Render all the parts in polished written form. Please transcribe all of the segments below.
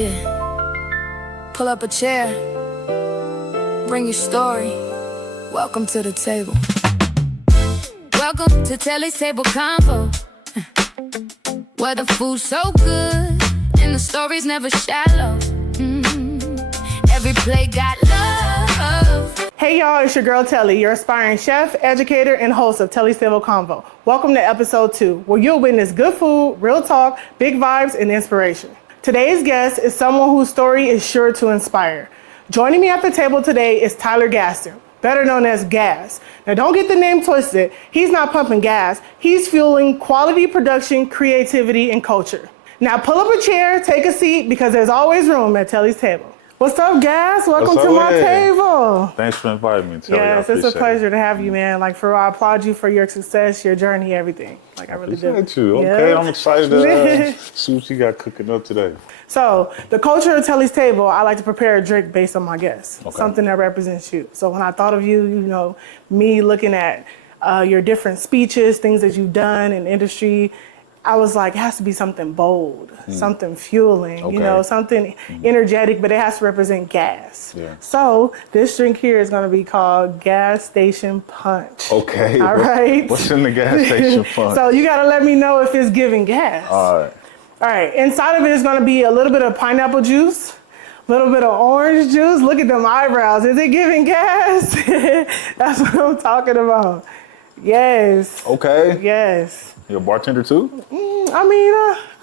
Yeah. Pull up a chair. Bring your story. Welcome to the table. Welcome to Telly's Table Convo. Where the food's so good and the story's never shallow. Every plate got love. Hey y'all, it's your girl Telly, your aspiring chef, educator, and host of Telly's Table Convo. Welcome to episode 2, where you'll witness good food, real talk, big vibes, and inspiration. Today's guest is someone whose story is sure to inspire. Joining me at the table today is Tyler Gaston, better known as Gas. Now don't get the name twisted, he's not pumping gas, he's fueling quality production, creativity, and culture. Now pull up a chair, take a seat, because there's always room at Telly's Table. What's up, Gas? Welcome to my table. Thanks for inviting me, Telly. Yes, it's a pleasure to have you, man. Like, for real, I applaud you for your success, your journey, everything. Like, I really do. Appreciate you. Okay, I'm excited to see what you got cooking up today. So, the culture of Telly's Table, I like to prepare a drink based on my guests, something that represents you. So, when I thought of you, you know, me looking at your different speeches, things that you've done in the industry, I was like, it has to be something bold, something fueling, you know, something energetic, but it has to represent gas. Yeah. So this drink here is going to be called Gas Station Punch. Okay. All right. What's in the Gas Station Punch? So you got to let me know if it's giving gas. All right. All right. Inside of it is going to be a little bit of pineapple juice, a little bit of orange juice. Look at them eyebrows. Is it giving gas? That's what I'm talking about. Yes. Okay. Yes. You a bartender too? I mean,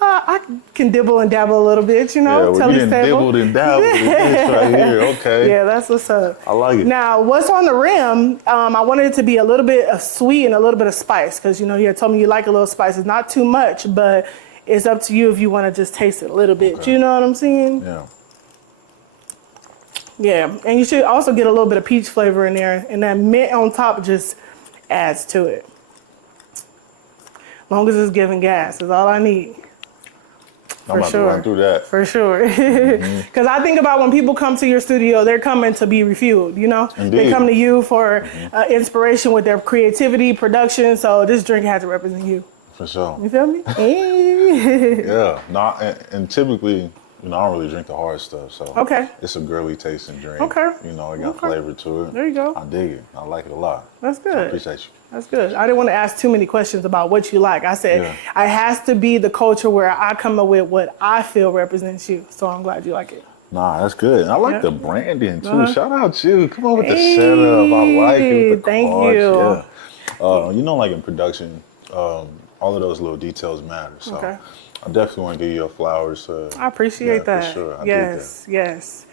I can dibble and dabble a little bit, you know. Yeah, well, you didn't dibble and dabble. This right here, okay. Yeah, that's what's up. I like it. Now, what's on the rim, I wanted it to be a little bit of sweet and a little bit of spice, because, you know, you had told me you like a little spice. It's not too much, but it's up to you if you want to just taste it a little bit. Okay. You know what I'm saying? Yeah. Yeah, and you should also get a little bit of peach flavor in there, and that mint on top just adds to it. Long as it's giving gas is all I need. I'm about to run through that. For sure. Because I think about when people come to your studio, they're coming to be refueled, you know? Indeed. They come to you for inspiration with their creativity, production, so this drink has to represent you. For sure. You feel me? Yeah. No, and typically, you know, I don't really drink the hard stuff, so it's a girly tasting drink. Okay. You know, it got flavor to it. There you go. I dig it. I like it a lot. That's good. So I appreciate you. That's good. I didn't want to ask too many questions about what you like. I said, it has to be the culture where I come up with what I feel represents you. So I'm glad you like it. Nah, that's good. And I like the branding too. Shout out you. Come on with the setup. I like it. With the thank cards. you. Yeah. You know, like in production, all of those little details matter. So I definitely want to give you your flowers. I appreciate that. For sure. Yes.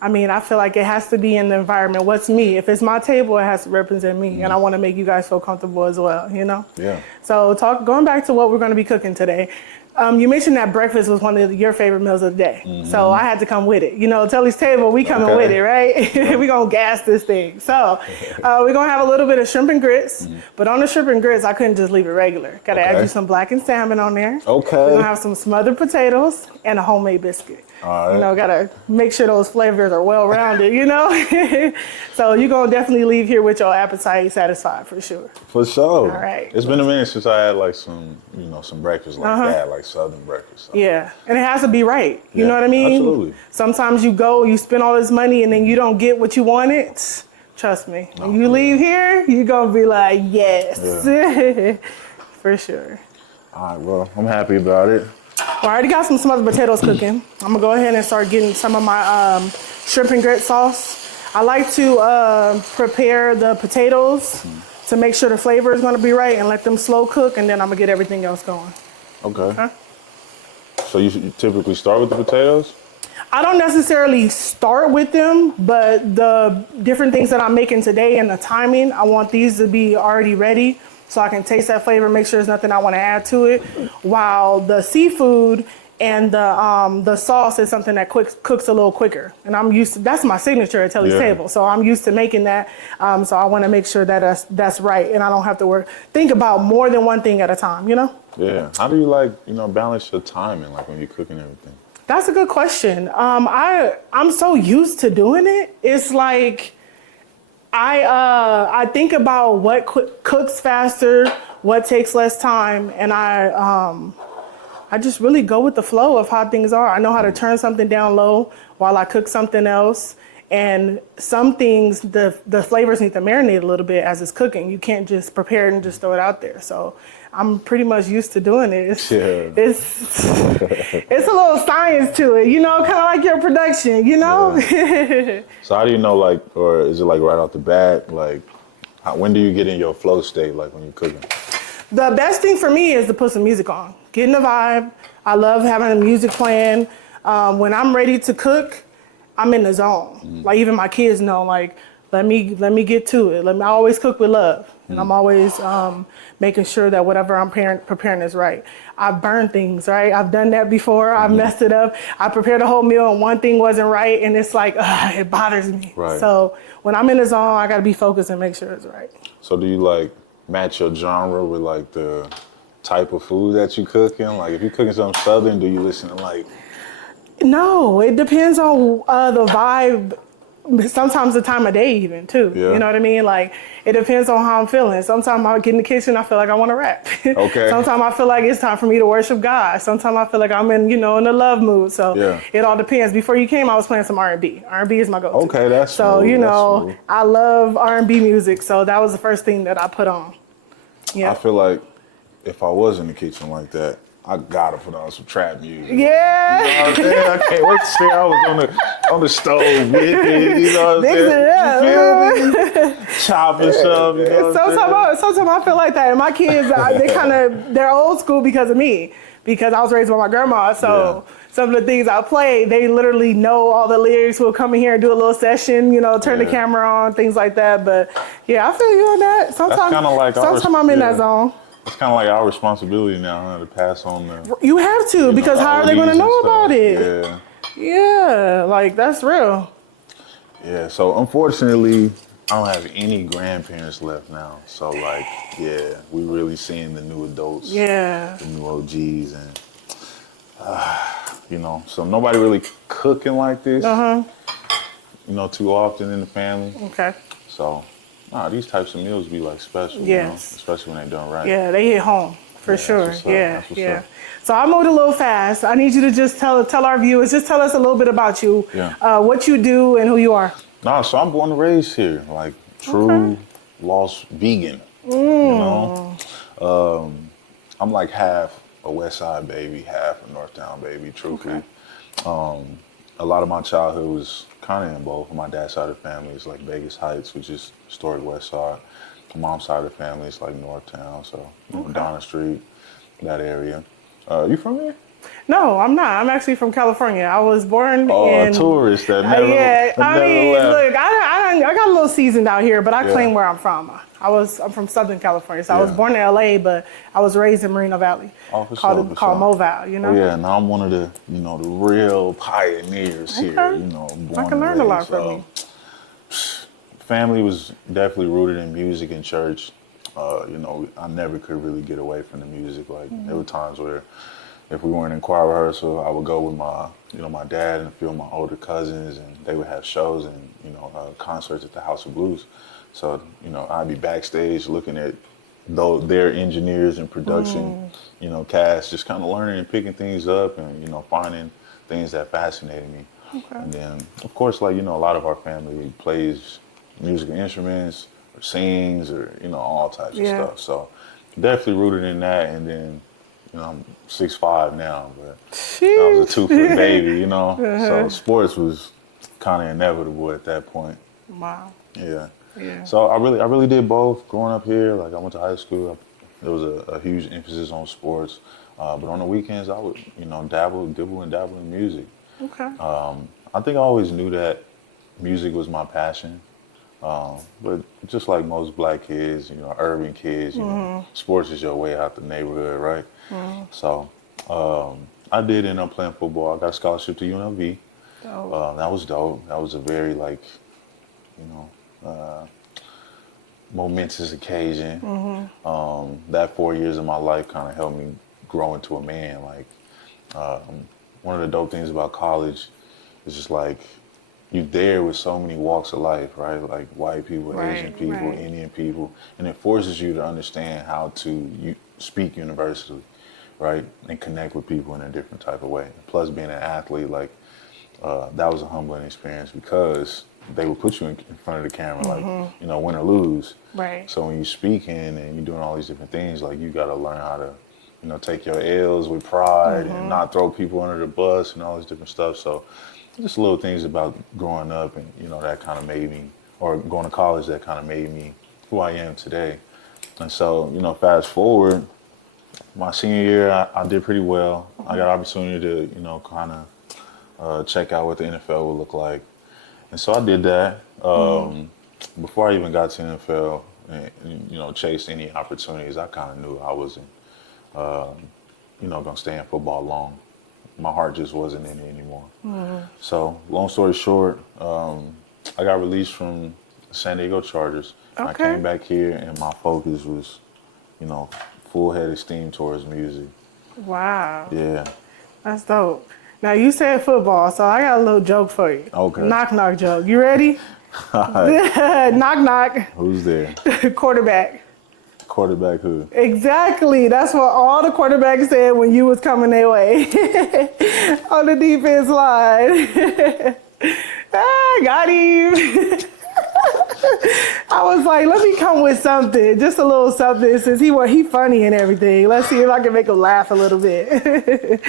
I mean, I feel like it has to be in the environment. What's me? If it's my table, it has to represent me. And I want to make you guys feel comfortable as well, you know? Yeah. So going back to what we're going to be cooking today. You mentioned that breakfast was one of your favorite meals of the day. So I had to come with it. You know, Telly's Table, we coming with it, right? We're going to gas this thing. So we're going to have a little bit of shrimp and grits. But on the shrimp and grits, I couldn't just leave it regular. Got to add you some blackened salmon on there. Okay. We're going to have some smothered potatoes and a homemade biscuit. All right. You know, got to make sure those flavors are well-rounded, you know? So you're going to definitely leave here with your appetite satisfied for sure. For sure. All right. It's been a minute since I had like some breakfast like that, like Southern breakfast. So. Yeah, and it has to be right. You know what I mean? Absolutely. Sometimes you spend all this money and then you don't get what you wanted. Trust me, when you leave here, you're going to be like, yes. Yeah. For sure. All right, well, I'm happy about it. Well, I already got some smothered potatoes cooking. I'm going to go ahead and start getting some of my shrimp and grit sauce. I like to prepare the potatoes to make sure the flavor is going to be right and let them slow cook, and then I'm going to get everything else going. Okay. So you typically start with the potatoes? I don't necessarily start with them, but the different things that I'm making today and the timing, I want these to be already ready so I can taste that flavor, make sure there's nothing I want to add to it, while the seafood and the sauce is something that cooks a little quicker. And I'm used to, that's my signature at Telly's Table. So I'm used to making that. So I want to make sure that that's right. And I don't have to think about more than one thing at a time, you know? Yeah. How do you balance your timing, like when you're cooking everything? That's a good question. I'm so used to doing it. It's like, I think about what cooks faster, what takes less time, and I I just really go with the flow of how things are. I know how to turn something down low while I cook something else. And some things, the flavors need to marinate a little bit as it's cooking. You can't just prepare it and just throw it out there. So I'm pretty much used to doing it. It's a little science to it, kind of like your production, Yeah. So how do you know, like, or is it like right off the bat? Like, when do you get in your flow state, like when you're cooking? The best thing for me is to put some music on. Get in the vibe. I love having the music playing. When I'm ready to cook, I'm in the zone. Like even my kids know, like, let me get to it. I always cook with love. And I'm always making sure that whatever I'm preparing is right. I've burned things, right? I've done that before. I've messed it up. I prepared a whole meal and one thing wasn't right. And it's like, it bothers me. Right. So when I'm in the zone, I got to be focused and make sure it's right. So do you like match your genre with like the type of food that you cooking? Like if you're cooking something Southern, do you listen to like... No, it depends on the vibe. Sometimes the time of day even too. Yeah. You know what I mean? Like it depends on how I'm feeling. Sometimes I get in the kitchen, I feel like I want to rap. Okay. Sometimes I feel like it's time for me to worship God. Sometimes I feel like I'm in, in the love mood. So it all depends. Before you came, I was playing some R&B. R&B is my go-to. Okay, that's so smooth. I love R&B music. So that was the first thing that I put on. Yeah. I feel like if I was in the kitchen like that, I gotta put on some trap music. Yeah. You know what I'm saying? I can't wait to see I was on the stove with it. You know what I'm saying? Chopping stuff. You know sometimes I feel like that. And my kids, they're old school because of me. Because I was raised by my grandma. So some of the things I play, they literally know all the lyrics. We'll come in here and do a little session, turn the camera on, things like that. But yeah, I feel you on that. Sometimes I'm in that zone. It's kind of like our responsibility now to pass on the... You have to, because how are they going to know about it? Yeah. Yeah, like that's real. Yeah, so unfortunately, I don't have any grandparents left now. So like, we really seeing the new adults. Yeah. The new OGs and, so nobody really cooking like this, too often in the family. Okay. So... these types of meals be like special, especially when they're done right. Yeah, they hit home for sure. Yeah. So I moved a little fast. I need you to just tell our viewers, just tell us a little bit about you, what you do and who you are. So I'm born and raised here, like true lost vegan. I'm like half a West Side baby, half a Northtown baby, truthfully. A lot of my childhood was kind of in both. My dad's side of the family is like Vegas Heights, which is historic West Side. My mom's side of the family is like Northtown, so Donna Street, that area. You from here? No, I'm not. I'm actually from California. I was born in... a tourist that never left. Look, I got a little seasoned out here, but I claim where I'm from. I'm from Southern California, so I was born in LA, but I was raised in Moreno Valley, called Moval, and I'm one of the, the real pioneers here, born I can learn a lot from you. Family was definitely rooted in music and church. I never could really get away from the music. Like there were times where if we weren't in choir rehearsal, I would go with my dad and a few of my older cousins, and they would have shows and, concerts at the House of Blues. So, I'd be backstage looking at their engineers and production, cast, just kind of learning and picking things up and, finding things that fascinated me. Okay. And then, of course, like, a lot of our family plays musical instruments or sings or, all types of stuff. So definitely rooted in that. And then, I'm 6'5" now, but I was a 2-foot baby, So sports was kind of inevitable at that point. Wow. Yeah. So I really did both growing up here. Like I went to high school. There was a huge emphasis on sports. But on the weekends, I would, dibble in music. Okay. I think I always knew that music was my passion. But just like most black kids, urban kids, sports is your way out the neighborhood, right? So I did end up playing football. I got a scholarship to UNLV. That was dope. That was a very momentous occasion. That 4 years of my life kind of helped me grow into a man. Like one of the dope things about college is just like you're there with so many walks of life, right? Like white people, Asian people, Indian people, and it forces you to understand how to speak universally, right? And connect with people in a different type of way. Plus being an athlete, like, that was a humbling experience because they would put you in front of the camera, like, you know, win or lose. Right. So when you're speaking and you're doing all these different things, like, you got to learn how to, you know, take your L's with pride and not throw people under the bus and all this different stuff. So just little things about growing up and, you know, that kind of made me, or going to college that kind of made me who I am today. And so, you know, fast forward, my senior year, I did pretty well. I got an opportunity to, you know, kind of check out what the NFL would look like. And so I did that. Before I even got to NFL and, you know, chased any opportunities, I kind of knew I wasn't, you know, going to stay in football long. My heart just wasn't in it anymore. So long story short, I got released from San Diego Chargers. Okay. I came back here and my focus was, you know, full head of steam towards music. Wow. Yeah. That's dope. Now, you said football, so I got a little joke for you. Okay. Knock, knock joke. You ready? Knock, knock. Who's there? Quarterback. Quarterback who? Exactly. That's what all the quarterbacks said when you was coming their way on the defense line. Got him. I was like, let me come with something, just a little something, since he funny and everything. Let's see if I can make him laugh a little bit.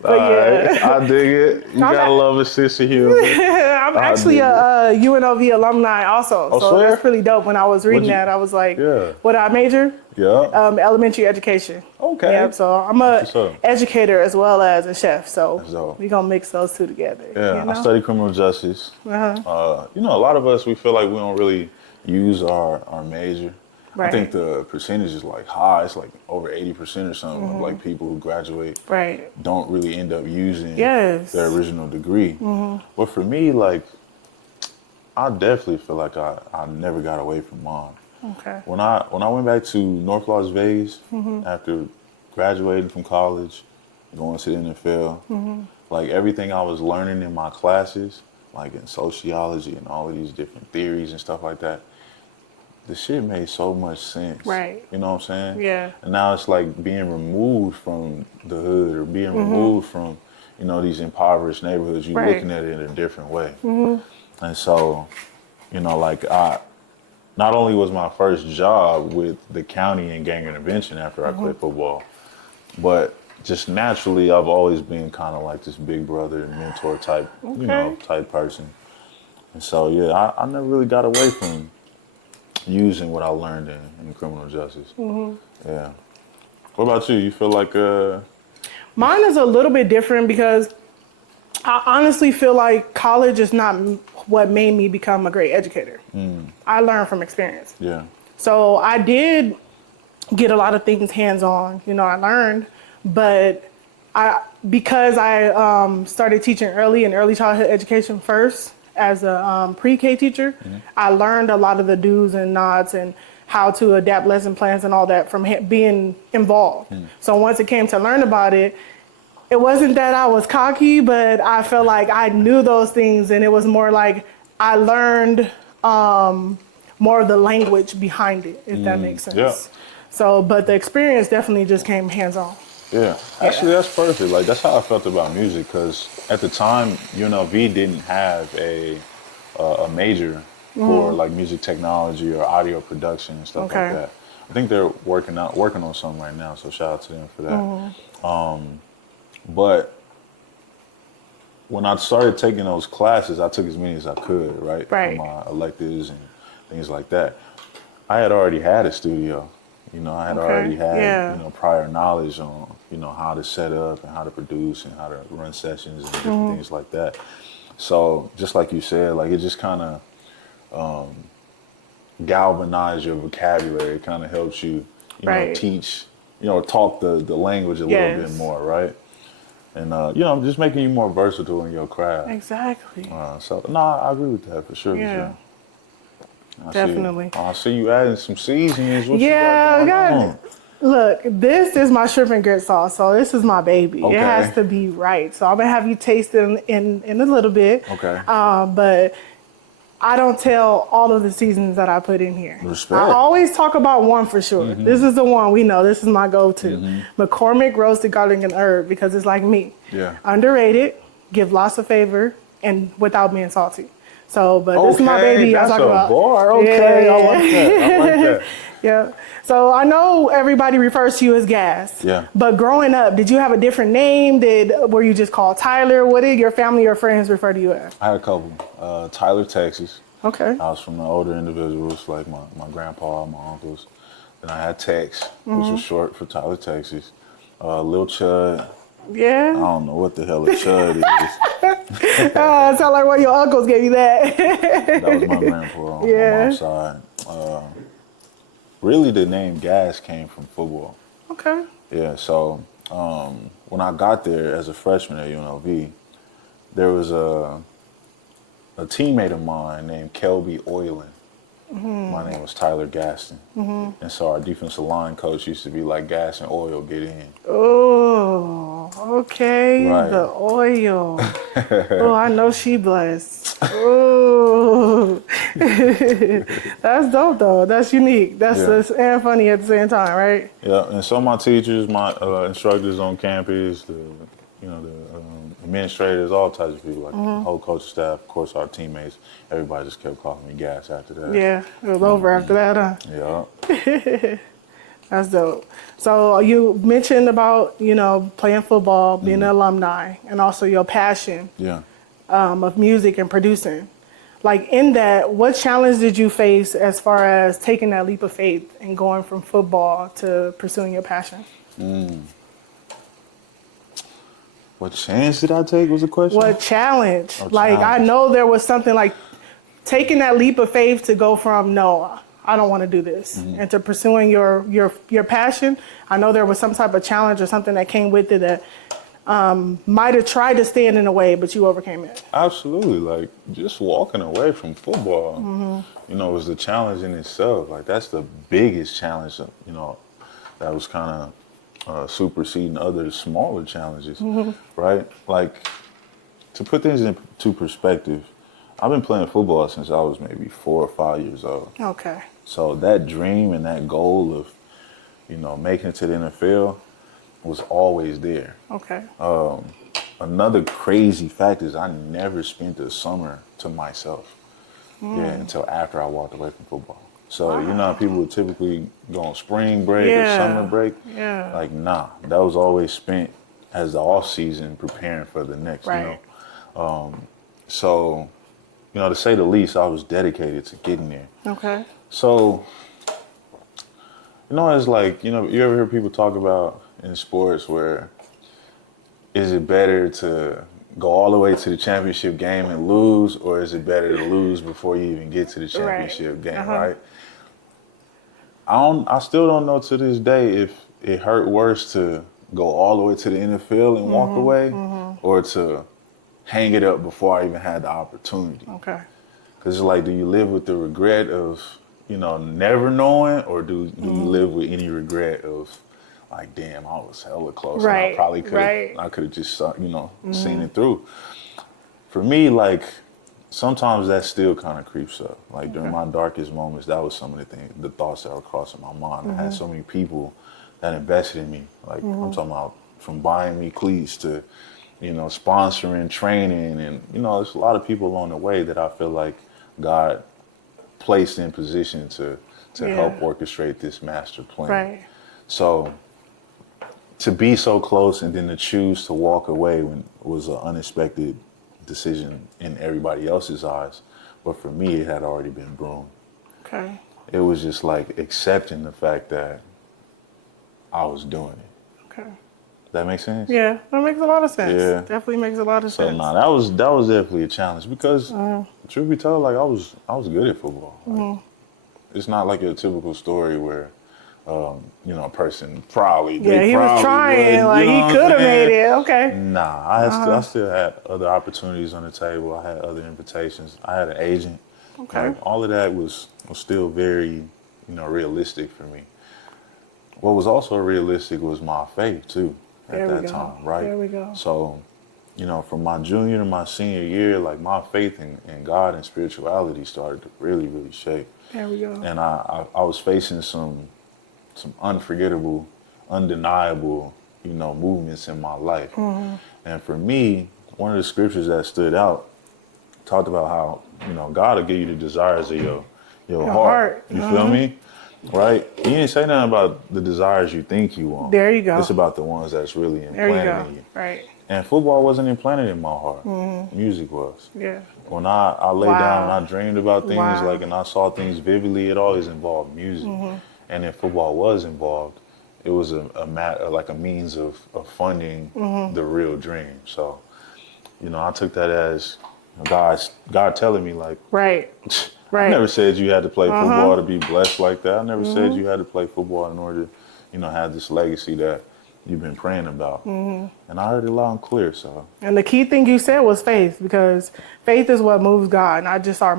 But Right, I dig it. You gotta love a sense of humor. I'm actually a UNLV alumni also, so swear? that's really dope. When I was reading that, I was like, what I major? Yeah. Elementary education. Okay. Yeah, so I'm a What's up? educator as well as a chef, so dope. we gonna mix those two together. Yeah, you know? I study criminal justice. You know, a lot of us, we feel like we don't really use our major. Right. I think the percentage is like high. It's like over 80% or something of like people who graduate don't really end up using their original degree. But for me, like, I definitely feel like I never got away from mine. Okay. When I went back to North Las Vegas after graduating from college, going to the NFL, like everything I was learning in my classes, like in sociology and all of these different theories and stuff like that, the shit made so much sense. Right. You know what I'm saying? Yeah. And now it's like being removed from the hood or being removed from, you know, these impoverished neighborhoods. You're looking at it in a different way. And so, you know, like not only was my first job with the county in gang intervention after I quit football, but just naturally I've always been kind of like this big brother and mentor type, you know, type person. And so, yeah, I never really got away from using what I learned in criminal justice. Yeah. What about you? You feel like Mine is a little bit different because I honestly feel like college is not what made me become a great educator. I learned from experience. Yeah. So I did get a lot of things hands-on. You know, I learned, but because I started teaching early childhood education first, as a pre-K teacher, I learned a lot of the do's and nots and how to adapt lesson plans and all that from being involved. So once it came to learn about it, it wasn't that I was cocky, but I felt like I knew those things, and it was more like I learned more of the language behind it, if that makes sense. Yeah. So, but the experience definitely just came hands-on. Yeah, actually that's perfect. Like that's how I felt about music, because at the time UNLV didn't have a major for like music technology or audio production and stuff like that. I think they're working on something right now, so shout out to them for that. But when I started taking those classes, I took as many as I could, right? For my electives and things like that. I had already had a studio. You know, I had already had, you know, prior knowledge on, you know, how to set up and how to produce and how to run sessions and different things like that. So just like you said, like it just kind of galvanized your vocabulary. It kind of helps you, you know, teach, you know, talk the language a little bit more, right? And, you know, just making you more versatile in your craft. Exactly. So, no, I agree with that for sure. Yeah. For sure. Definitely. I see you adding some seasonings. What Yeah, you got going on? Look, this is my shrimp and grits sauce, so this is my baby. Okay. It has to be right. So I'm gonna have you taste it in a little bit. Okay. But I don't tell all of the seasons that I put in here. Respect. I always talk about one for sure. This is the one we know. This is my go-to. McCormick roasted garlic and herb, because it's like me. Yeah. Underrated, give lots of flavor, and without being salty. So, but this is my baby. I talk about. Bar. Okay, I like that. Yeah. So I know everybody refers to you as Gas. Yeah. But growing up, did you have a different name? Were you just called Tyler? What did your family or friends refer to you as? I had a couple. Tyler, Texas. Okay. I was from the older individuals, like my grandpa, my uncles. Then I had Tex, which was short for Tyler, Texas. Lil Chud. Yeah. I don't know what the hell a Chud is. Sound like one of your uncles gave you that. That was my grandpa on my mom's side. Really, the name Gas came from football. Okay. Yeah, so when I got there as a freshman at UNLV, there was a teammate of mine named Kelby Oilen. My name was Tyler Gaston. And so our defensive line coach used to be like, gas and oil, get in. Oh, okay. Right. The oil. Oh, I know she blessed. Oh. That's dope though. That's unique. That's and funny at the same time, right? Yeah, and so my teachers, my instructors on campus, the administrators, all types of people, like the whole coaching staff, of course our teammates, everybody just kept calling me Gas after that. Yeah, it was over after that, huh? Yeah. That's dope. So you mentioned about, playing football, being an alumni, and also your passion of music and producing. Like in that, what challenge did you face as far as taking that leap of faith and going from football to pursuing your passion? What chance did I take was the question? What challenge? I know there was something like taking that leap of faith to go from, no, I don't want to do this, and to pursuing your passion. I know there was some type of challenge or something that came with it that might have tried to stand in the way, but you overcame it. Absolutely. Like just walking away from football, was the challenge in itself. Like that's the biggest challenge, that was kind of superseding other smaller challenges, right? Like to put things into perspective, I've been playing football since I was maybe 4 or 5 years old. Okay. So that dream and that goal of, making it to the NFL was always there. Okay. Another crazy fact is I never spent a summer to myself. Until after I walked away from football. So, how people would typically go on spring break or summer break? Yeah. Like, nah, that was always spent as the off season preparing for the next, So, to say the least, I was dedicated to getting there. Okay. So, it's like, you ever hear people talk about in sports where is it better to go all the way to the championship game and lose, or is it better to lose before you even get to the championship game, right? I still don't know to this day if it hurt worse to go all the way to the NFL and walk away, or to hang it up before I even had the opportunity. Okay. Because it's like, do you live with the regret of, never knowing, or do you live with any regret of, like, damn, I was hella close. Right. And I probably could have just, seen it through. For me, like, sometimes that still kind of creeps up. Like during my darkest moments, that was some of the thoughts that were crossing my mind. I had so many people that invested in me. Like I'm talking about from buying me cleats to, sponsoring training, and there's a lot of people along the way that I feel like God placed in position to help orchestrate this master plan. Right. So to be so close and then to choose to walk away was an unexpected decision in everybody else's eyes, but for me it had already been brewing. Okay. It was just like accepting the fact that I was doing it. Okay. That makes sense? Yeah, that makes a lot of sense. Yeah. Definitely makes a lot of So sense. that was definitely a challenge because truth be told, like I was good at football. Like, it's not like a typical story where a person probably he was trying, like he could have made it. Okay. Nah, I still had other opportunities on the table. I had other invitations. I had an agent. Okay. Like, all of that was still very, realistic for me. What was also realistic was my faith too at that time, right? There we go. So you know, from my junior to my senior year, like my faith in God and spirituality started to really, really shake. There we go. And I was facing some unforgettable, undeniable, you know, movements in my life. Mm-hmm. And for me, one of the scriptures that stood out talked about how, you know, God will give you the desires of your heart. You feel me? Right? He didn't say nothing about the desires you think you want. There you go. It's about the ones that's really implanted in you. Right. And football wasn't implanted in my heart. Music was. Yeah. When I lay down and I dreamed about things Wow. and I saw things vividly, it always involved music. And if football was involved, it was a means of funding the real dream. So, you know, I took that as God telling me, like, Right. I never said you had to play football to be blessed like that. I never said you had to play football in order to, you know, have this legacy that you've been praying about. And I heard it loud and clear. So. And the key thing you said was faith, because faith is what moves God, not just our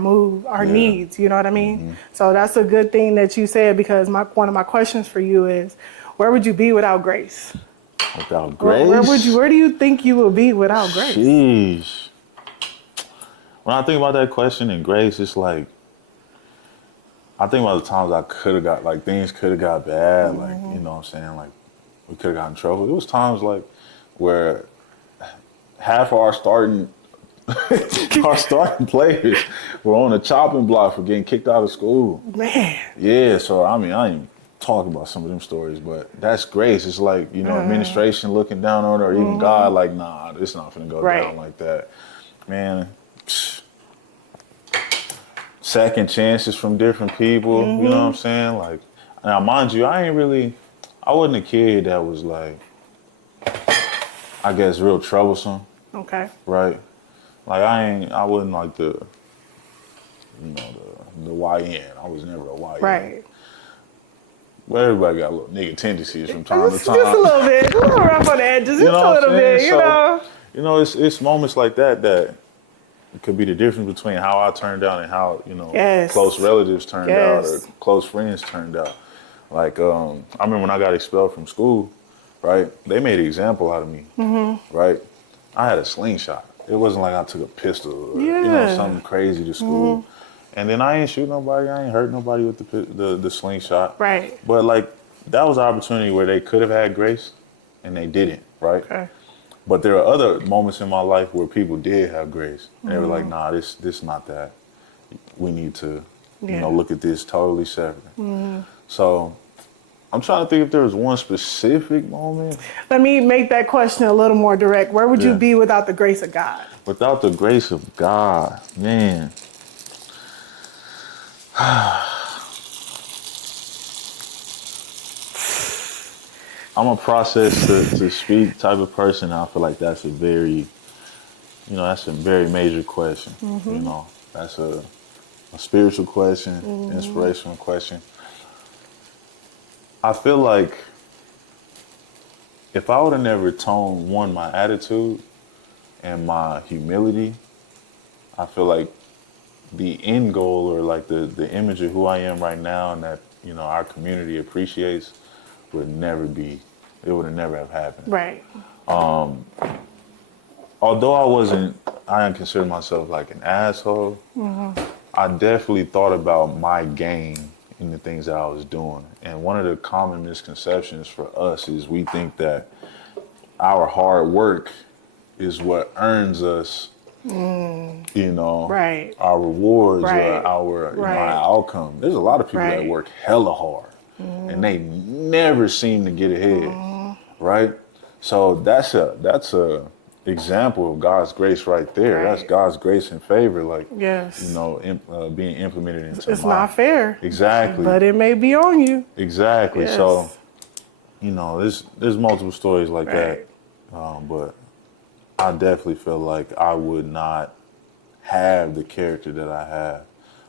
needs. You know what I mean? So that's a good thing that you said, because one of my questions for you is, where would you be without grace? Without grace? Where do you think you would be without grace? Sheesh. When I think about that question and grace, it's like, I think about the times I could have got, like, things could have got bad, like, you know what I'm saying? Like, we could have gotten in trouble. It was times, like, where half of our starting players were on the chopping block for getting kicked out of school. Man. Yeah, so, I mean, I ain't talk about some of them stories, but that's grace. It's like, you know, administration looking down on it, or even God, like, nah, it's not gonna go down like that. Man, second chances from different people, you know what I'm saying? Like, now mind you, I wasn't a kid that was like, I guess, real troublesome. Okay. Right? Like, I wasn't like the YN. I was never a YN. Right. But everybody got little nigga tendencies from time to time. Just a little bit. A little rough on the edges. Just a little bit, you know? You know, it's moments like that it could be the difference between how I turned out and how, you know, close relatives turned out or close friends turned out. Like, I remember when I got expelled from school, right? They made an example out of me, right? I had a slingshot. It wasn't like I took a pistol or, you know, something crazy to school. And then I ain't shoot nobody. I ain't hurt nobody with the slingshot. Right. But, like, that was an opportunity where they could have had grace and they didn't, right? Okay. But there are other moments in my life where people did have grace. And they were like, nah, this not that. We need to, you know, look at this totally separate. So I'm trying to think if there was one specific moment. Let me make that question a little more direct. Where would you be without the grace of God? Without the grace of God, man. I'm a process to speak type of person. I feel like that's a very major question. You know, that's a spiritual question, inspirational question. I feel like if I would have never toned my attitude and my humility, I feel like the end goal, or like the image of who I am right now and that, you know, our community appreciates, would have never have happened. Right. Although I didn't consider myself like an asshole, I definitely thought about my gain in the things that I was doing. And one of the common misconceptions for us is we think that our hard work is what earns us, you know, our rewards or our, you know, our outcome. There's a lot of people that work hella hard and they never seem to get ahead, right? So that's a example of God's grace right there. That's God's grace and favor, like, you know, being implemented into It's not fair. Exactly. But it may be on you. Exactly. Yes. So, you know, there's multiple stories like that. But I definitely feel like I would not have the character that I have.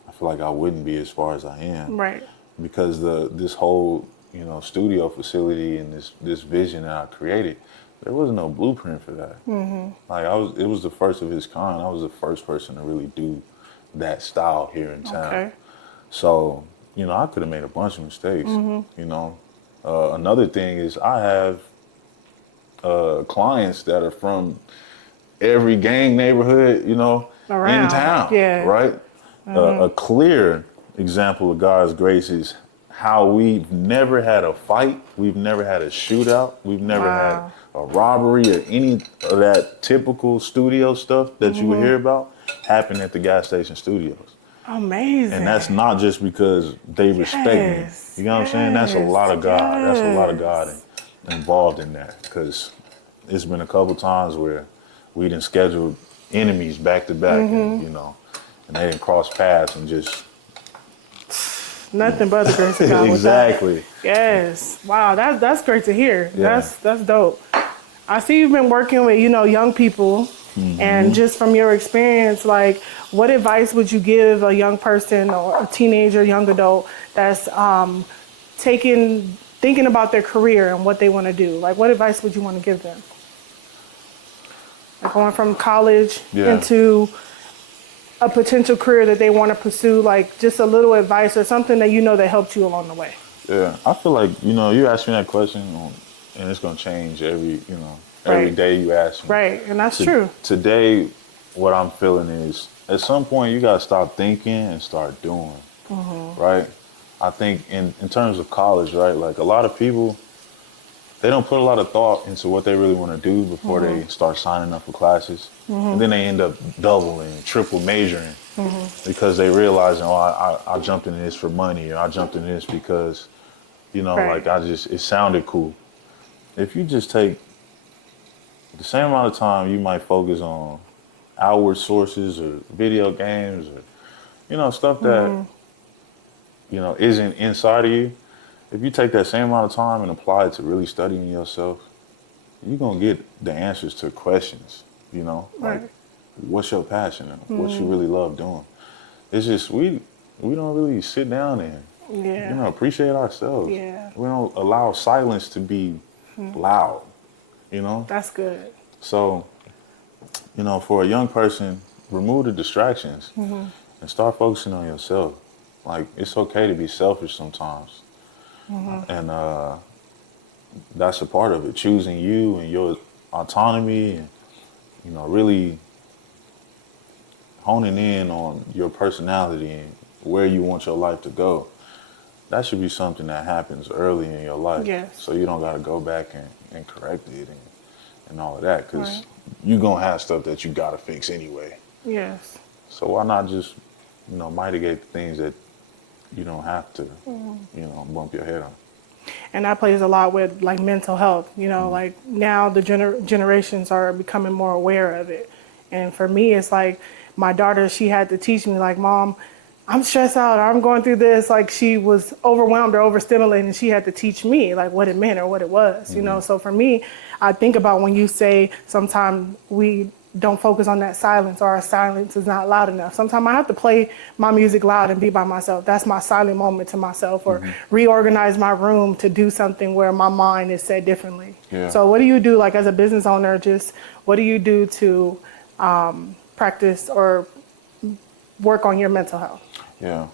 I feel like I wouldn't be as far as I am. Right. Because this whole, you know, studio facility and this vision that I created, there was no blueprint for that. Like it was the first of its kind. I was the first person to really do that style here in town. Okay. So, you know, I could have made a bunch of mistakes. You know, another thing is I have clients that are from every gang neighborhood, you know, Around. in town, Yeah. right? A clear example of God's grace is how we've never had a fight, we've never had a shootout, we've never had a robbery or any of that typical studio stuff that you would hear about happen at the gas station studios. Amazing. And that's not just because they respect me. You know what I'm saying? That's a lot of God. That's a lot of God involved in that. Because it's been a couple times where we done scheduled enemies back to back, and, you know, and they didn't cross paths and just. Nothing but the grace of God. Exactly. With that. Yes. Wow. That's great to hear. Yeah. That's dope. I see you've been working with, you know, young people. And just from your experience, like, what advice would you give a young person or a teenager, young adult that's thinking about their career and what they want to do? Like, what advice would you want to give them? Like going from college into a potential career that they want to pursue, like just a little advice or something that you know that helped you along the way. Yeah, I feel like, you know, you ask me that question and it's going to change every day you ask me. Right, and that's true. Today, what I'm feeling is, at some point, you got to stop thinking and start doing, right? I think in terms of college, right, like a lot of people, they don't put a lot of thought into what they really want to do before they start signing up for classes. And then they end up doubling, triple majoring because they realize, oh, I jumped into this for money, or I jumped into this because, you know, like it sounded cool. If you just take the same amount of time you might focus on outward sources or video games or, you know, stuff that, you know, isn't inside of you. If you take that same amount of time and apply it to really studying yourself, you're going to get the answers to questions, you know, like what's your passion and what you really love doing. It's just, we don't really sit down and, you know, appreciate ourselves. Yeah. We don't allow silence to be loud, you know? That's good. So, you know, for a young person, remove the distractions and start focusing on yourself. Like, it's okay to be selfish sometimes. And that's a part of it, choosing you and your autonomy and, you know, really honing in on your personality and where you want your life to go. That should be something that happens early in your life. Yes. So you don't got to go back and correct it and all of that, because you're going to have stuff that you got to fix anyway. Yes. So why not just, you know, mitigate the things that you don't have to, you know, bump your head on. And that plays a lot with like mental health, you know, like now the generations are becoming more aware of it. And for me, it's like my daughter, she had to teach me like, Mom, I'm stressed out, or I'm going through this. Like she was overwhelmed or overstimulated, and she had to teach me like what it meant or what it was, you know? So for me, I think about when you say sometimes we don't focus on that silence, or our silence is not loud enough. Sometimes I have to play my music loud and be by myself. That's my silent moment to myself, or reorganize my room to do something where my mind is set differently. Yeah. So what do you do, like as a business owner, just what do you do to practice or work on your mental health? Yeah.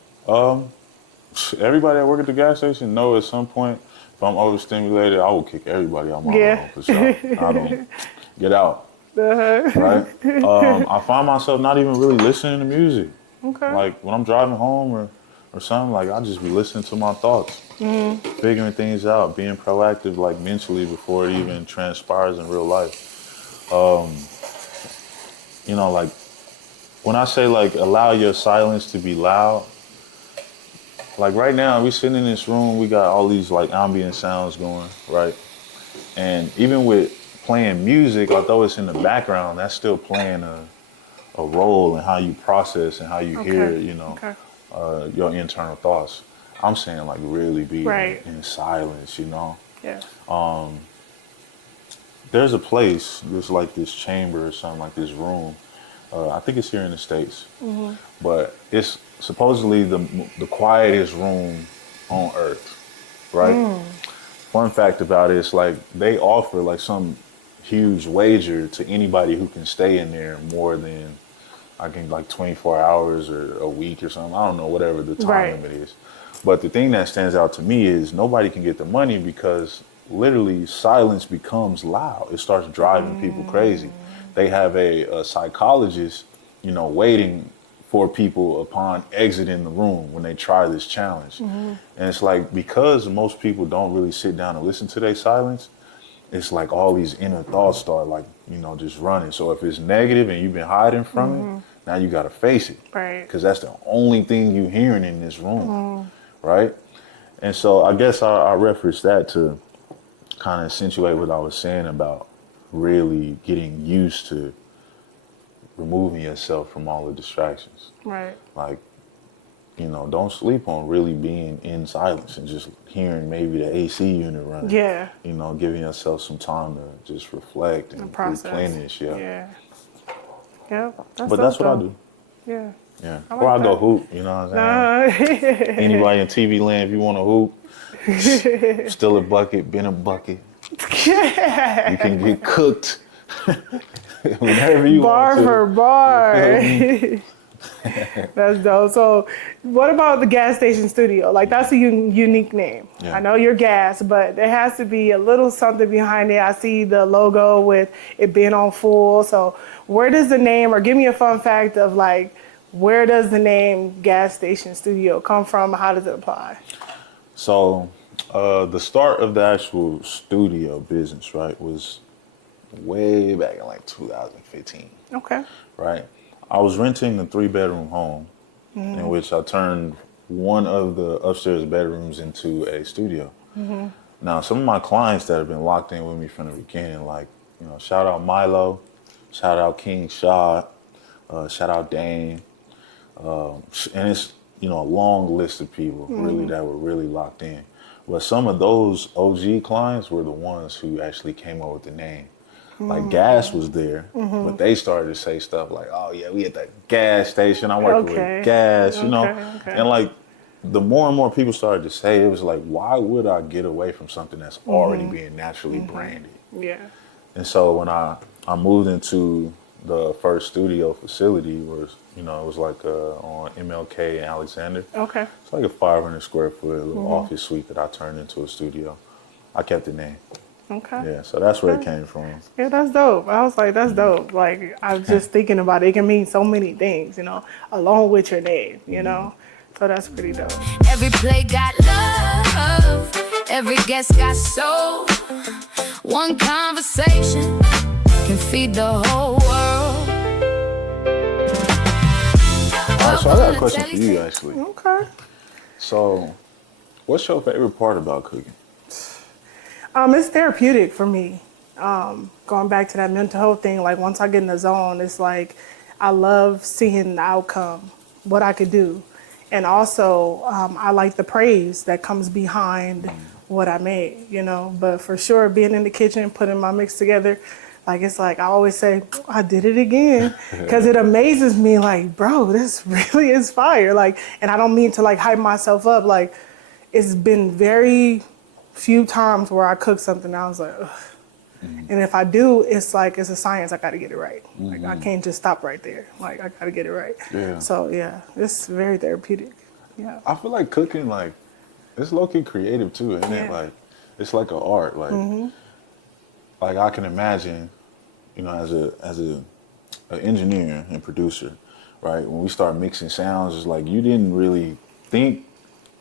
Everybody that work at the gas station know at some point, if I'm overstimulated, I will kick everybody out my room for sure. I don't get out. Right? I find myself not even really listening to music. Okay. Like when I'm driving home or something, like I'll just be listening to my thoughts, figuring things out, being proactive like mentally before it even transpires in real life. You know, like when I say like allow your silence to be loud, like right now we sitting in this room, we got all these like ambient sounds going, right? And even with playing music, although it's in the background, that's still playing a role in how you process and how you hear, you know, your internal thoughts. I'm saying like really be in silence, you know? Yeah. There's a place, there's like this chamber or something, like this room. I think it's here in the States, but it's supposedly the quietest room on earth, right? Fun fact about it, it's like they offer like some huge wager to anybody who can stay in there more than, I think, like 24 hours or a week or something. I don't know, whatever the time limit is. But the thing that stands out to me is nobody can get the money because literally silence becomes loud. It starts driving people crazy. they have a psychologist, you know, waiting for people upon exiting the room when they try this challenge. And it's like, because most people don't really sit down and listen to their silence, it's like all these inner thoughts start like, you know, just running. So if it's negative and you've been hiding from it, now you got to face it. Right. Because that's the only thing you're hearing in this room, right? And so I guess I reference that to kind of accentuate what I was saying about really getting used to removing yourself from all the distractions. Right. Like, you know, don't sleep on really being in silence and just hearing maybe the AC unit running. Yeah. You know, giving yourself some time to just reflect and replenish. Yeah. But that's what I do. Yeah. Yeah. I Or I like go that. hoop, you know what I'm saying? Anybody in TV land, if you want to hoop, still a bucket, been a bucket. You can get cooked whenever you Bar want to. for bar. That's dope. So what about the gas station studio? Like, that's a unique name. Yeah. I know you're gas, but there has to be a little something behind it. I see the logo with it being on full. So where does the name, or give me a fun fact of like, where does the name gas station studio come from? How does it apply? So the start of the actual studio business, right, was way back in like 2015. Okay. Right. I was renting a 3-bedroom home in which I turned one of the upstairs bedrooms into a studio. Now, some of my clients that have been locked in with me from the beginning, like, you know, shout out Milo, shout out King Shot, shout out Dane. And it's, you know, a long list of people really that were really locked in. But some of those OG clients were the ones who actually came up with the name. Like Gas was there, but they started to say stuff like, "Oh yeah, we at the gas station. I'm working with Gas," you know. And like, the more and more people started to say, it was like, why would I get away from something that's already being naturally branded? Yeah. And so when I moved into the first studio facility, was, you know, it was like on MLK and Alexander. Okay. It's like a 500 square foot little office suite that I turned into a studio. I kept the name. Okay. Yeah, so that's where it came from. Yeah, that's dope. I was like, that's dope. Like, I was just thinking about it. It can mean so many things, you know, along with your name, you know? So that's pretty dope. Every play got love, every guest got soul. One conversation can feed the whole world. All right, so I got a question for you, actually. Okay. So, what's your favorite part about cooking? It's therapeutic for me. Going back to that mental health thing, like once I get in the zone, it's like I love seeing the outcome, what I could do. And also, I like the praise that comes behind what I made, you know. But for sure, being in the kitchen, putting my mix together, like, it's like I always say, I did it again. Because it amazes me, like, bro, this really is fire. Like, and I don't mean to like hype myself up. Like, it's been very few times where I cook something, I was like, ugh. And if I do, it's like, it's a science. I got to get it right. Like, I can't just stop right there. Like, I got to get it right. Yeah. So yeah, it's very therapeutic. Yeah. I feel like cooking, like, it's low-key creative too, isn't it? Like, it's like an art. Like, like I can imagine, you know, as an engineer and producer, right? When we start mixing sounds, it's like you didn't really think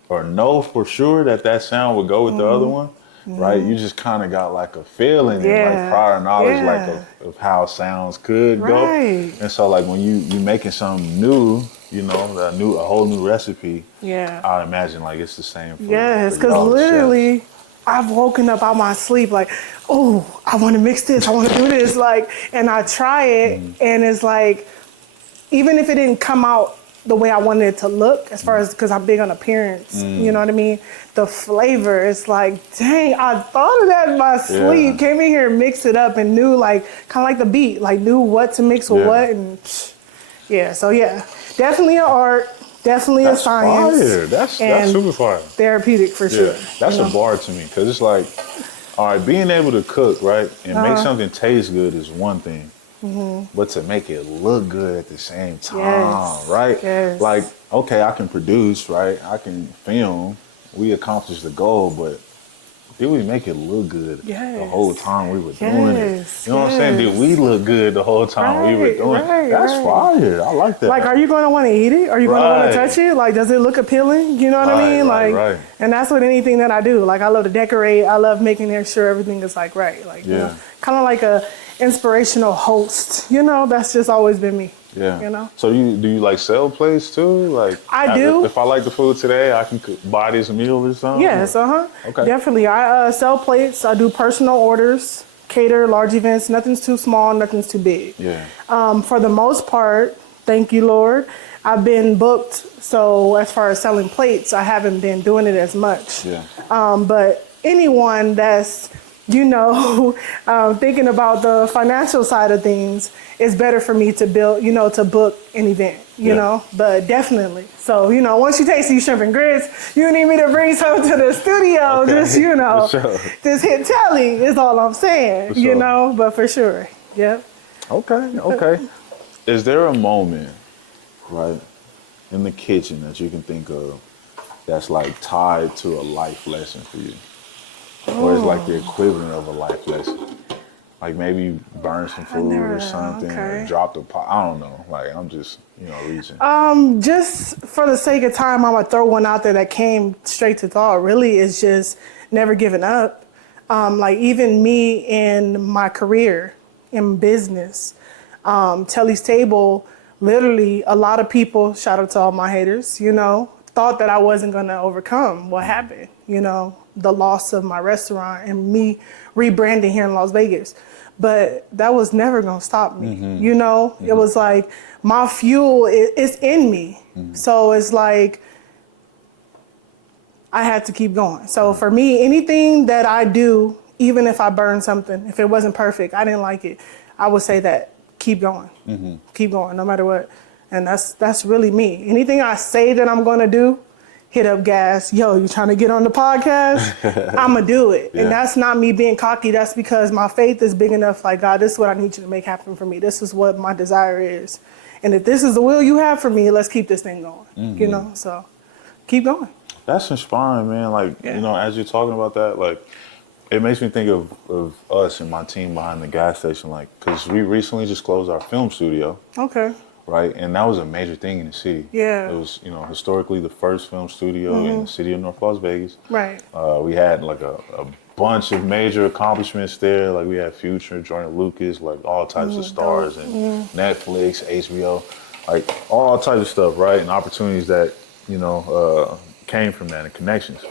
or know for sure that sound would go with the other one, right? You just kind of got like a feeling and like prior knowledge like of how sounds could go. And so like when you making something new, you know, a whole new recipe, I'd imagine like it's the same for Yes, for because y'all literally chefs. I've woken up out my sleep like, oh, I want to mix this, I want to do this, like, and I try it, and it's like, even if it didn't come out the way I wanted it to look, as far as, because I'm big on appearance, you know what I mean? The flavor, it's like, dang, I thought of that in my sleep, came in here and mixed it up and knew, like, kind of like the beat, like knew what to mix with what, and so definitely an art, definitely a science. Fire. That's super fire. Therapeutic for sure. That's a bar to me, because it's like, all right, being able to cook, right, and make something taste good is one thing. But to make it look good at the same time, right? Like, okay, I can produce, right? I can film. We accomplished the goal, but did we make it look good the Yes. whole time we were doing it? Yes, You know what I'm saying? Did we look good the whole time we were doing it? That's fire. I like that. Like, are you going to want to eat it? Are you going to want to touch it? Like, does it look appealing? You know what I mean? Like, and that's with anything that I do. Like, I love to decorate. I love making sure everything is like right. Like, you know, kind of like a inspirational host. You know, that's just always been me. Yeah. You know. So do you like sell plates too? Like I do. If I like the food today, I can buy this meal or something. Yes. Okay. Definitely. I sell plates. I do personal orders, cater large events. Nothing's too small. Nothing's too big. Yeah. For the most part, thank you, Lord, I've been booked. So as far as selling plates, I haven't been doing it as much. Yeah. But anyone that's thinking about the financial side of things, it's better for me to to book an event, you know, but definitely. So, once you taste these shrimp and grits, you need me to bring some to the studio, just hit Telly is all I'm saying, but for sure. Yep. Okay. Is there a moment, right, in the kitchen that you can think of that's like tied to a life lesson for you? Or is like the equivalent of a life lesson? Like maybe you burned some food or something, or dropped a pot. I don't know. Like I'm just, reaching. Just for the sake of time, I'm gonna throw one out there that came straight to thought. Really, is just never giving up. Like even me in my career in business, Telly's Table. Literally, a lot of people, shout out to all my haters, thought that I wasn't gonna overcome what happened. The loss of my restaurant and me rebranding here in Las Vegas. But that was never gonna stop me. It was like my fuel is in me. So it's like I had to keep going. So for me, anything that I do, even if I burn something, if it wasn't perfect, I didn't like it, I would say that keep going. Keep going, no matter what. And that's really me. Anything I say that I'm gonna do, hit up gas. Yo, you trying to get on the podcast? I'ma do it. And that's not me being cocky. That's because my faith is big enough. Like, God, this is what I need you to make happen for me. This is what my desire is. And if this is the will you have for me, let's keep this thing going. So keep going. That's inspiring, man. Like, as you're talking about that, like, it makes me think of us and my team behind the gas station. Like, because we recently just closed our film studio. Okay. Right, and that was a major thing in the city. Yeah. It was, historically the first film studio in the city of North Las Vegas. Right. We had like a bunch of major accomplishments there. Like we had Future, Jordan Lucas, like all types of stars, and Netflix, HBO, like all types of stuff, right? And opportunities that came from that and connections.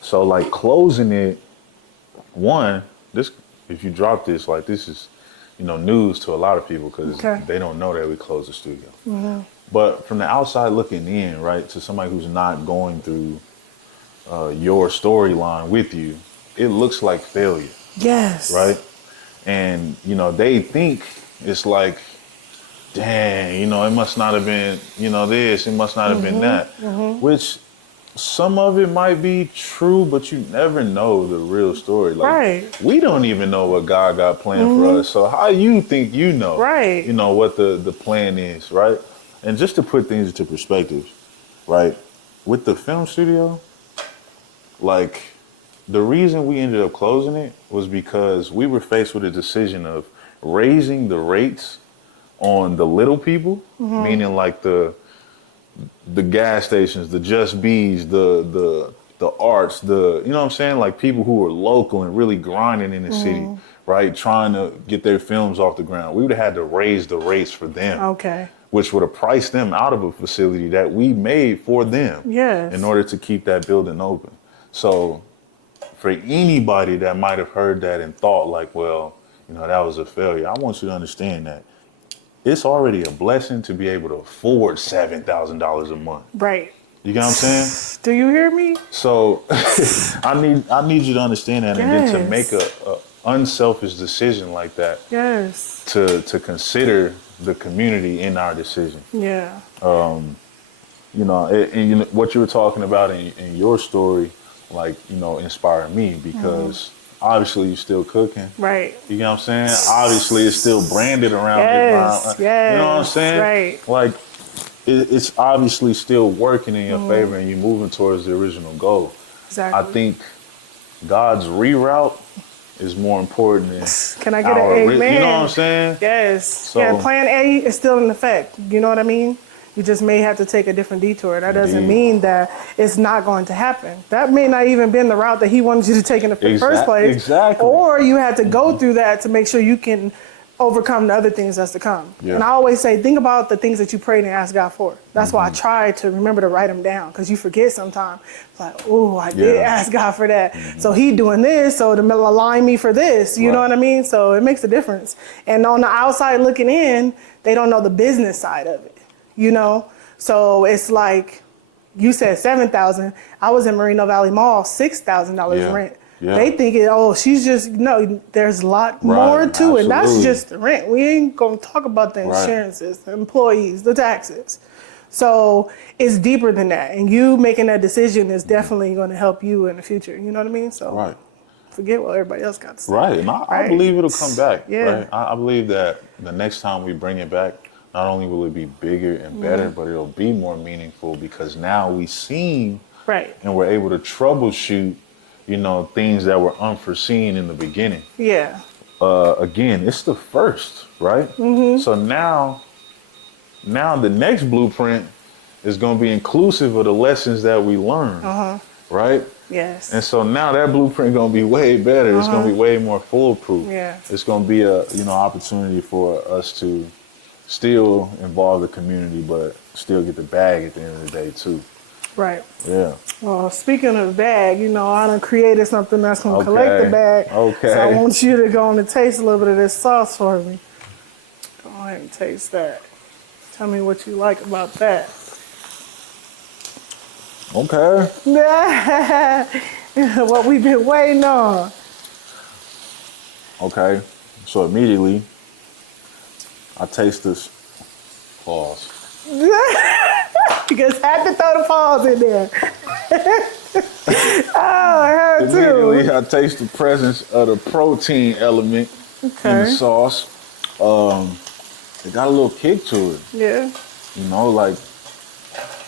So like closing it, if you drop this, like this is news to a lot of people because they don't know that we closed the studio. But from the outside looking in, right, to somebody who's not going through your storyline with you, it looks like failure. Yes. Right? And, they think it's like, dang, it must not have been, this, it must not have been that, which some of it might be true, but you never know the real story. Like, we don't even know what God got planned for us. So how you think what the plan is, right? And just to put things into perspective, right? With the film studio, like, the reason we ended up closing it was because we were faced with a decision of raising the rates on the little people, meaning like the gas stations, the Just Bees, the arts, you know what I'm saying? Like people who are local and really grinding in the city, right? Trying to get their films off the ground. We would have had to raise the rates for them. Okay. Which would have priced them out of a facility that we made for them. Yes. In order to keep that building open. So for anybody that might have heard that and thought like, well, that was a failure, I want you to understand that it's already a blessing to be able to afford $7,000 a month. Right. You get what I'm saying? Do you hear me? So I need you to understand that, and then to make a unselfish decision like that. Yes. To consider the community in our decision. Yeah. And what you were talking about in your story, like, inspired me because obviously you're still cooking. Right. You know what I'm saying? Obviously it's still branded around it. Yes. You know what I'm saying? Right. Like it's obviously still working in your favor and you're moving towards the original goal. Exactly. I think God's reroute is more important than Can I get an amen? You know what I'm saying? Yes. So, yeah, plan A is still in effect. You know what I mean? You just may have to take a different detour. That doesn't mean that it's not going to happen. That may not even been the route that he wanted you to take in the first place. Exactly. Or you had to go through that to make sure you can overcome the other things that's to come. Yeah. And I always say, think about the things that you prayed and asked God for. That's why I try to remember to write them down, because you forget sometimes. It's like, oh, I did ask God for that. So he doing this, so to align me for this, you know what I mean? So it makes a difference. And on the outside looking in, they don't know the business side of it, you know? So it's like, you said $7,000. I was in Moreno Valley Mall, $6,000 rent. Yeah. They thinking, oh, she's just, no, there's a lot more to it. And that's just the rent. We ain't going to talk about the insurances, the employees, the taxes. So it's deeper than that. And you making that decision is definitely going to help you in the future. You know what I mean? So forget what everybody else got to say. Right. And I believe it'll come back. Yeah. Right? I believe that the next time we bring it back, not only will it be bigger and better, but it'll be more meaningful, because now we've seen and we're able to troubleshoot, you know, things that were unforeseen in the beginning. Yeah. Again, it's the first, right? So now the next blueprint is going to be inclusive of the lessons that we learned, right? Yes. And so now that blueprint going to be way better. It's going to be way more foolproof. Yeah. It's going to be a, you know, opportunity for us to still involve the community, but still get the bag at the end of the day too. Right. Yeah. Well, speaking of the bag, you know, I done created something that's going to collect the bag. Okay. So I want you to go on and taste a little bit of this sauce for me. Go ahead and taste that. Tell me what you like about that. Okay. What we've been waiting on. Okay. So immediately, I taste this. Pause. You just had to throw the pause in there. Oh, I heard too. Immediately, I taste the presence of the protein element in the sauce. It got a little kick to it. Yeah. You know, like,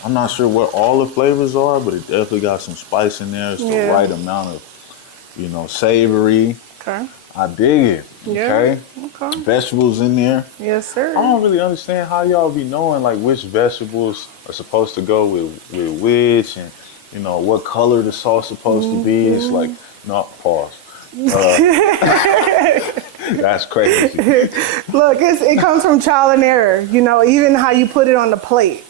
I'm not sure what all the flavors are, but it definitely got some spice in there. It's the right amount of, you know, savory. Okay. I dig it. Okay. Okay. Vegetables in there. Yes, sir. I don't really understand how y'all be knowing like which vegetables are supposed to go with which, and you know what color the sauce supposed to be. It's like, no, pause. That's crazy. Look, it comes from trial and error. You know, even how you put it on the plate.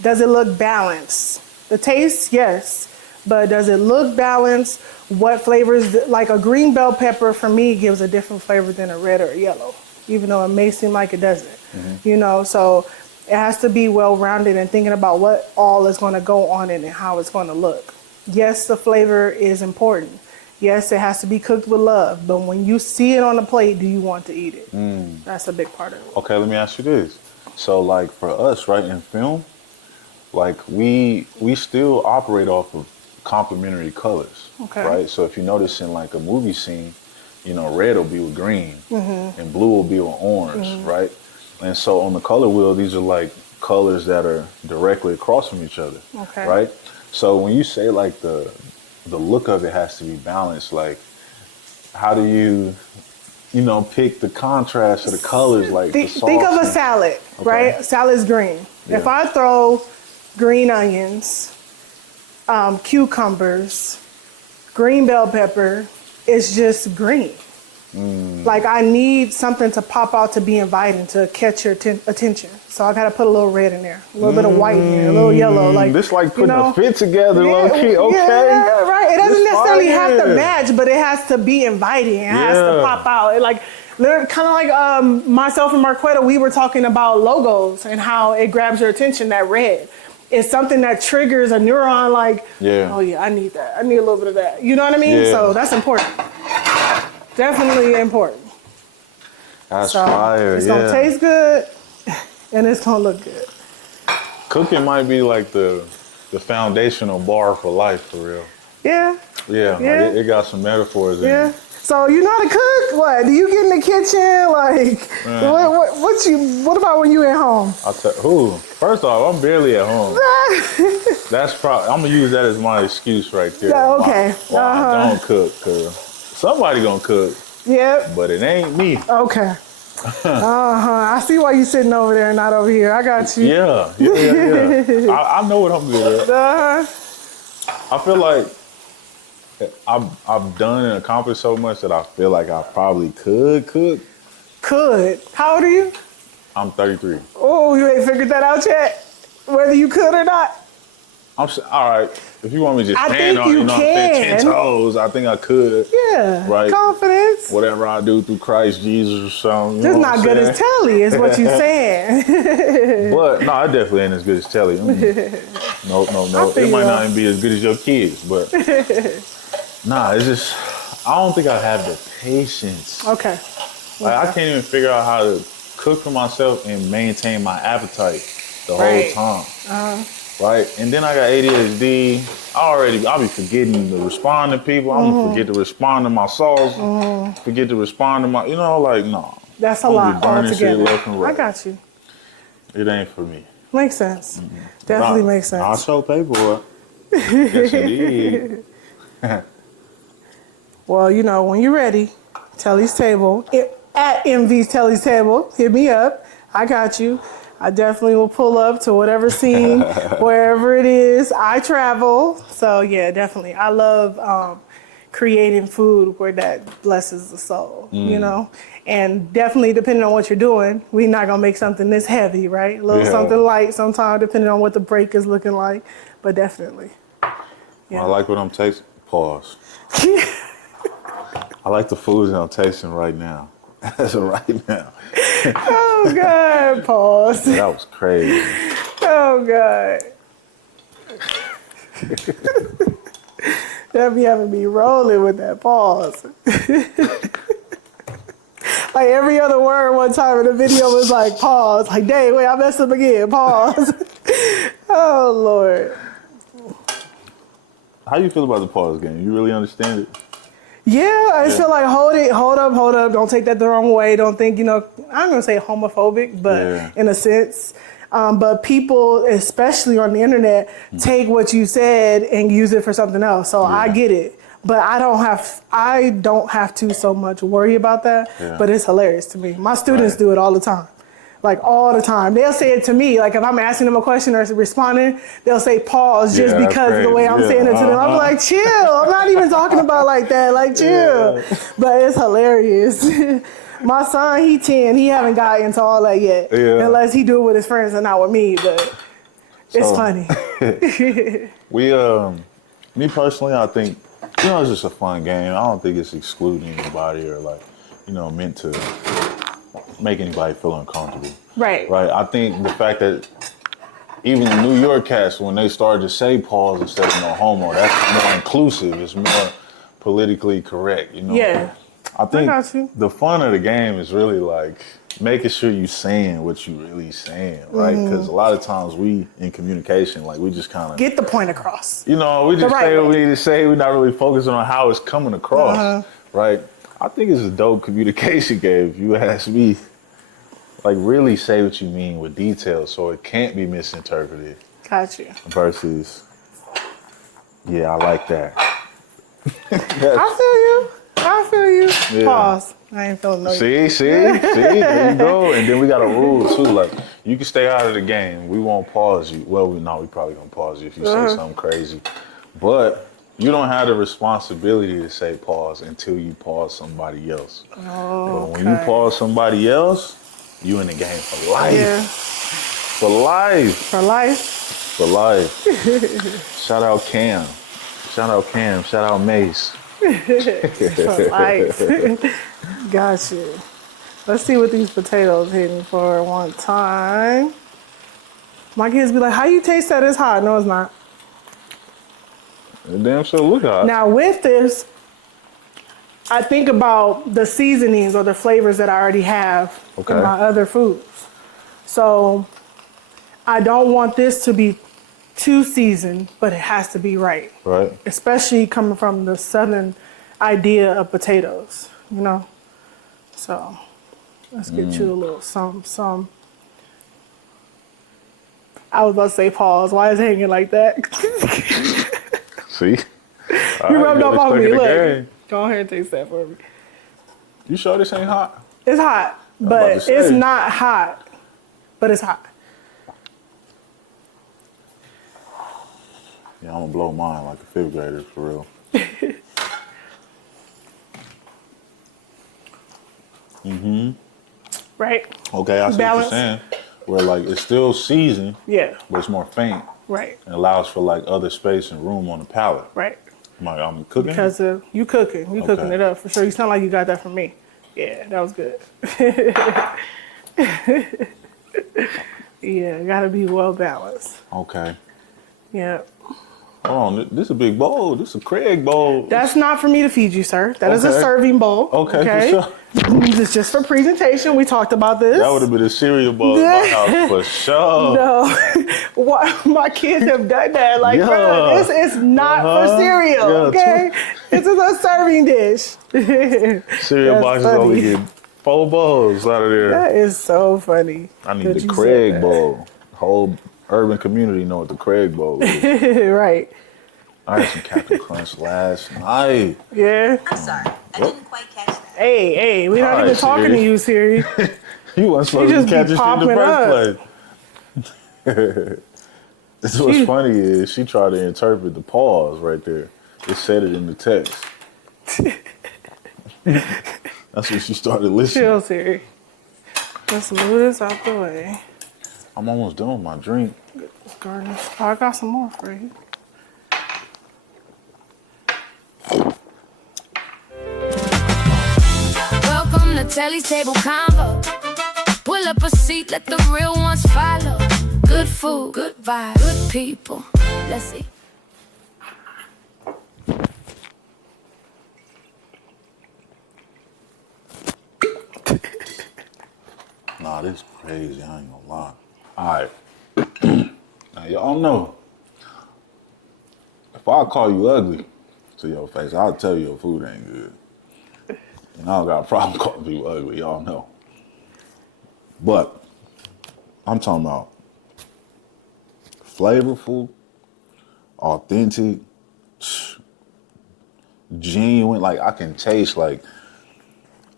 Does it look balanced? The taste, yes. But does it look balanced? What flavors, like a green bell pepper for me gives a different flavor than a red or a yellow, even though it may seem like it doesn't. You know, so it has to be well-rounded and thinking about what all is going to go on it and how it's going to look. Yes, the flavor is important. Yes, it has to be cooked with love, but when you see it on the plate, do you want to eat it? That's a big part of it. Okay, let me ask you this. So like for us, right, in film, like we still operate off of complementary colors, right? So if you notice in like a movie scene, you know, red will be with green and blue will be with orange, right? And so on the color wheel, these are like colors that are directly across from each other, right? So when you say like the look of it has to be balanced, like how do you know, pick the contrast of the colors, like the sauce? Think of a salad, right? Salad's green. If I throw green onions, cucumbers, green bell pepper, it's just green. Like I need something to pop out to be inviting, to catch your attention. So I got to put a little red in there, a little bit of white in there, a little yellow. Like this, like putting a fit together, low key. Okay, yeah, right. It doesn't necessarily have to match, but it has to be inviting. It has to pop out. Like kind of like myself and Marquetta, we were talking about logos and how it grabs your attention. That red. It's something that triggers a neuron like, oh yeah, I need that. I need a little bit of that. You know what I mean? So that's important. Definitely important. That's fire, it's gonna taste good and it's gonna look good. Cooking might be like the foundational bar for life, for real. Yeah. Yeah, like it got some metaphors in it. So you know how to cook? What? Do you get in the kitchen? Like, what about when you at home? First off, I'm barely at home. That's probably, I'm gonna use that as my excuse right there. Yeah, okay. Why I don't cook, cause somebody gonna cook. Yep. But it ain't me. Okay. I see why you sitting over there and not over here. I got you. Yeah. I know what I'm good at. I feel like I've done and accomplished so much that I feel like I probably could cook. How old are you? I'm 33. Oh, you ain't figured that out yet? Whether you could or not? All right. If you want me to just I stand think on, you know, can. 10 toes, I think I could. Yeah. Right. Confidence. Whatever I do through Christ Jesus or something. Just not good as Telly, is what you're saying. But no, I definitely ain't as good as Telly. No. It might not even be as good as your kids, but nah, it's just I don't think I have the patience. Okay. Like I can't even figure out how to cook for myself and maintain my appetite the whole time. Right? And then I got ADHD. I'll be forgetting to respond to people. I'm gonna forget to respond to my sauce. Forget to respond to my, no. That's a lot altogether. Left and right. I got you. It ain't for me. Makes sense. Definitely makes sense. I'll show paperwork. Yes, indeed. Well, when you're ready, Telly's Table, at MV's Telly's Table, hit me up. I got you. I definitely will pull up to whatever scene, wherever it is. I travel. So, yeah, definitely. I love creating food where that blesses the soul, And definitely, depending on what you're doing, we're not going to make something this heavy, right? A little something light sometimes, depending on what the break is looking like. But definitely. Yeah. I like what I'm tasting. Pause. I like the food that I'm tasting right now. As of right now. Oh, God. Pause. That was crazy. Oh, God. That be having me rolling with that pause. Like every other word one time in the video was like, pause. Like, dang, wait, I messed up again. Pause. Oh, Lord. How you feel about the pause game? You really understand it? Yeah, I feel like hold up. Don't take that the wrong way. Don't think, I'm going to say homophobic, but in a sense. But people, especially on the internet, take what you said and use it for something else. So I get it. But I don't have to so much worry about that. Yeah. But it's hilarious to me. My students do it all the time. Like all the time. They'll say it to me. Like if I'm asking them a question or responding, they'll say pause just because of the way I'm saying it to them. I'm like, chill. I'm not even talking about like that. Like, chill. Yeah. But it's hilarious. My son, he 10. He haven't gotten into all that yet. Yeah. Unless he do it with his friends and not with me. But it's funny. Me personally, I think, it's just a fun game. I don't think it's excluding anybody or meant to make anybody feel uncomfortable. Right. I think the fact that even the New York cast, when they started to say pause instead of no homo, that's more inclusive. It's more politically correct, Yeah. I think the fun of the game is really making sure you saying what you really saying, right? Because a lot of times we, in communication, we just kind of get the point across. We just say what we need to say. We're not really focusing on how it's coming across, right? I think it's a dope communication game, if you ask me. Really say what you mean with detail so it can't be misinterpreted. Got you. Versus, I like that. I feel you. Yeah. Pause. I ain't feeling no. See, there you go. And then we got a rule too. You can stay out of the game. We won't pause you. Well, we probably gonna pause you if you say something crazy. But you don't have the responsibility to say pause until you pause somebody else. Oh, but when you pause somebody else, you in the game for life. Yeah. For life. For life. For life. Shout out Cam. Shout out Mace. For life. Gotcha. Let's see what these potatoes hitting for one time. My kids be like, how you taste that? It's hot. No, it's not. It damn sure look hot. Now with this, I think about the seasonings or the flavors that I already have in my other foods. So I don't want this to be too seasoned, but it has to be right. Right. Especially coming from the southern idea of potatoes, you know? So let's get you a little some. I was about to say pause. Why is it hanging like that? See? You rubbed off on me. Look. Go ahead and taste that for me. You sure this ain't hot? It's hot, but it's not hot. But it's hot. Yeah, I'm gonna blow mine like a fifth grader for real. Right? Okay, I see what you're saying. Where like it's still seasoned, Yeah. but it's more faint. Right. And allows for like other space and room on the palate. Right. I'm cooking? Because you cooking. You cooking it up for sure. You sound like you got that from me. Yeah, that was good. Yeah, gotta be well balanced. Okay. Yeah. Hold on, this is a big bowl. This is a Craig bowl. That's not for me to feed you, sir. That is a serving bowl. Okay, for sure. It's just for presentation. We talked about this. That would have been a cereal bowl in my house for sure. No. My kids have done that. Like, bro, this is not for cereal, okay? This is a serving dish. Cereal boxes only get 4 bowls out of there. That is so funny. I need the Craig bowl. Whole urban community know what the Craig bowl is. Right. I had some Captain Crunch last night. Yeah. I'm sorry. I didn't quite catch that. Hey, we're not even talking to you, Siri. You wasn't supposed to catch this shit in the first place. This what's funny is she tried to interpret the pause right there. It said it in the text. That's when she started listening. Chill, Siri. Let's move this out the way. I'm almost done with my drink. Garnish. Oh, I got some more for you. Welcome to Telly's Table Convo. Pull up a seat, let the real ones follow. Good food, good vibe, good people. Let's see. Nah, this is crazy. I ain't gonna lie. All right. Now, y'all know, if I call you ugly to your face, I'll tell you your food ain't good. And I don't got a problem calling people ugly. Y'all know. But I'm talking about flavorful, authentic, genuine. Like, I can taste like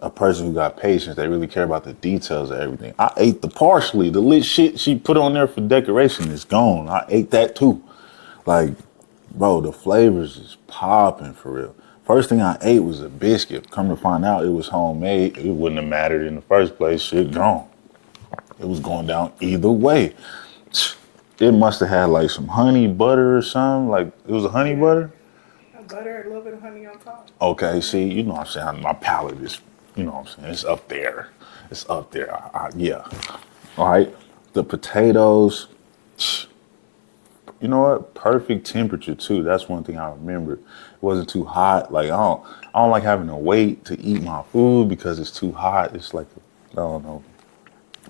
a person who got patience. They really care about the details of everything. I ate the parsley. The lit shit she put on there for decoration is gone. I ate that too. Like, bro, the flavors is popping for real. First thing I ate was a biscuit. Come to find out it was homemade. It wouldn't have mattered in the first place. Shit gone. It was going down either way. It must have had like some honey butter or something. Like, it was a honey butter? Butter, a little bit of honey on top. Okay, see, you know what I'm saying? My palate is, you know what I'm saying? It's up there. It's up there. Yeah. All right. The potatoes, you know what? Perfect temperature too. That's one thing I remember. It wasn't too hot. Like, I don't like having to wait to eat my food because it's too hot. It's like, I don't know,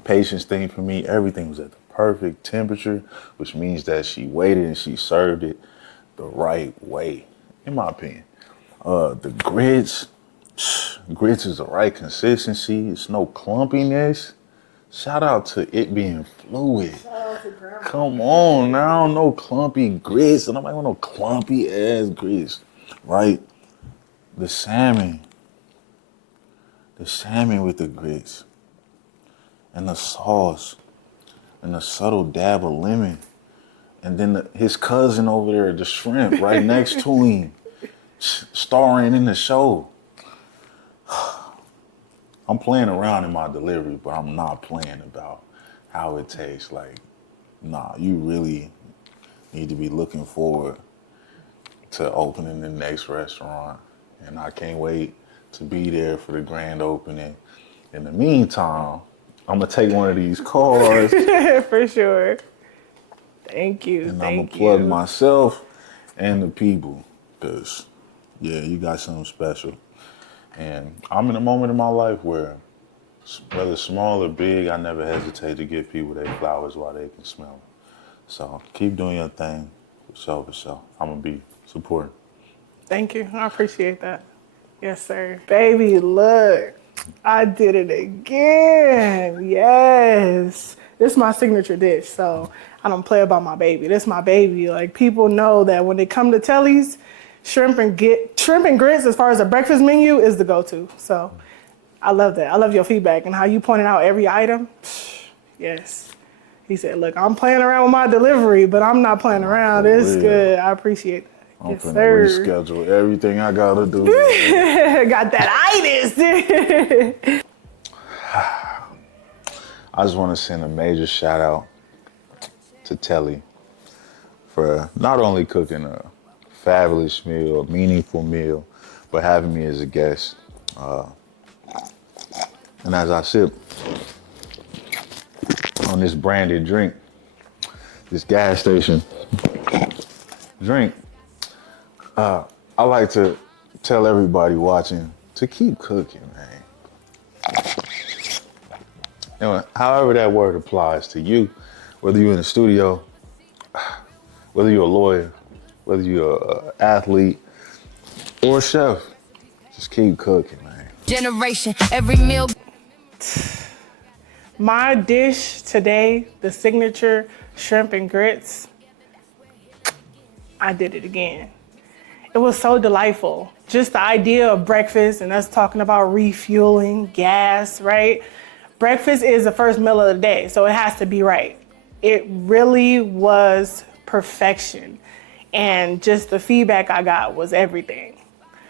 patience thing for me. Everything was at the perfect temperature, which means that she waited and she served it the right way, in my opinion. The grits is the right consistency. It's no clumpiness. Shout out to it being fluid. Come on now, no clumpy grits. And nobody want no clumpy ass grits, right? The salmon with the grits and the sauce and the subtle dab of lemon. And then his cousin over there, the shrimp, right next to him, starring in the show. I'm playing around in my delivery, but I'm not playing about how it tastes. Like, nah, you really need to be looking forward to opening the next restaurant. And I can't wait to be there for the grand opening. In the meantime, I'm gonna take one of these cars. For sure. Thank you. And I'm gonna plug myself and the people, because, yeah, you got something special. And I'm in a moment in my life where, whether small or big, I never hesitate to give people their flowers while they can smell them. So keep doing your thing, for sure. I'm gonna be supporting. Thank you. I appreciate that. Yes, sir. Baby, look. I did it again. Yes. This is my signature dish, so I don't play about my baby. This is my baby. Like, people know that when they come to Telly's, shrimp and grits, as far as the breakfast menu, is the go-to. So I love that. I love your feedback and how you pointed out every item. Yes. He said, look, I'm playing around with my delivery, but I'm not playing around. It's good. I appreciate that. I'm yes, finna sir. reschedule everything I gotta do. Got that itis. I just want to send a major shout out to Telly for not only cooking a fabulous meal, a meaningful meal, but having me as a guest. And as I sip on this branded drink, this gas station drink, I like to tell everybody watching to keep cooking, man. You know, however that word applies to you, whether you're in the studio, whether you're a lawyer, whether you're an athlete or a chef, just keep cooking, man. Generation, every meal. My dish today, the signature shrimp and grits, I did it again. It was so delightful. Just the idea of breakfast and us talking about refueling, gas, right? Breakfast is the first meal of the day, so it has to be right. It really was perfection. And just the feedback I got was everything.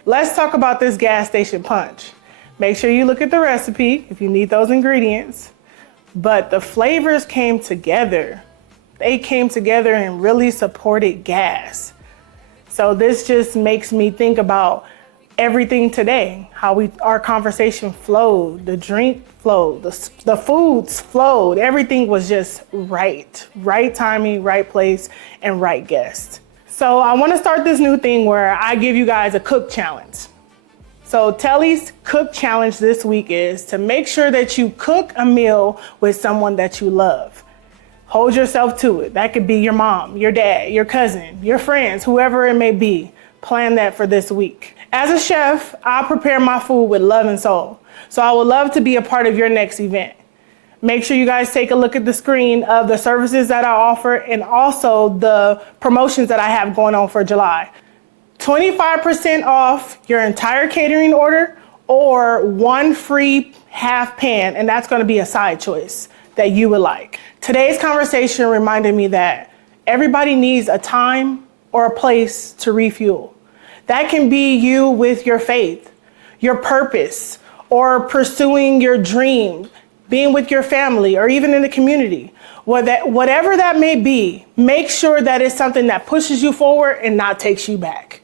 Let's talk about this gas station punch. Make sure you look at the recipe if you need those ingredients. But the flavors came together. They came together and really supported gas. So this just makes me think about everything today, how our conversation flowed, the drink flowed, the foods flowed. Everything was just right. Right timing, right place, and right guest. So I want to start this new thing where I give you guys a cook challenge. So Telly's cook challenge this week is to make sure that you cook a meal with someone that you love. Hold yourself to it. That could be your mom, your dad, your cousin, your friends, whoever it may be. Plan that for this week. As a chef, I prepare my food with love and soul. So I would love to be a part of your next event. Make sure you guys take a look at the screen of the services that I offer and also the promotions that I have going on for July. 25% off your entire catering order or one free half pan, and that's going to be a side choice that you would like. Today's conversation reminded me that everybody needs a time or a place to refuel. That can be you with your faith, your purpose, or pursuing your dream, being with your family, or even in the community. Whatever that may be, make sure that it's something that pushes you forward and not takes you back.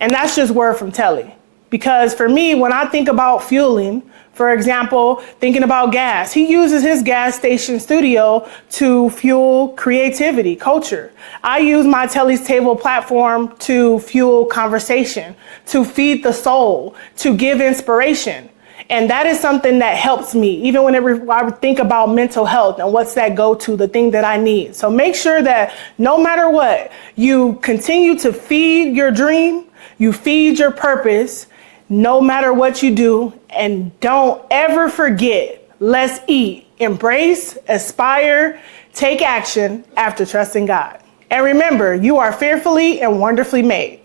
And that's just word from Telly. Because for me, when I think about fueling, for example, thinking about gas, he uses his gas station studio to fuel creativity, culture. I use my Telly's Table platform to fuel conversation, to feed the soul, to give inspiration. And that is something that helps me, even whenever I think about mental health and what's that go-to, the thing that I need. So make sure that no matter what, you continue to feed your dream, you feed your purpose, no matter what you do, and don't ever forget, let's eat, embrace, aspire, take action after trusting God. And remember, you are fearfully and wonderfully made.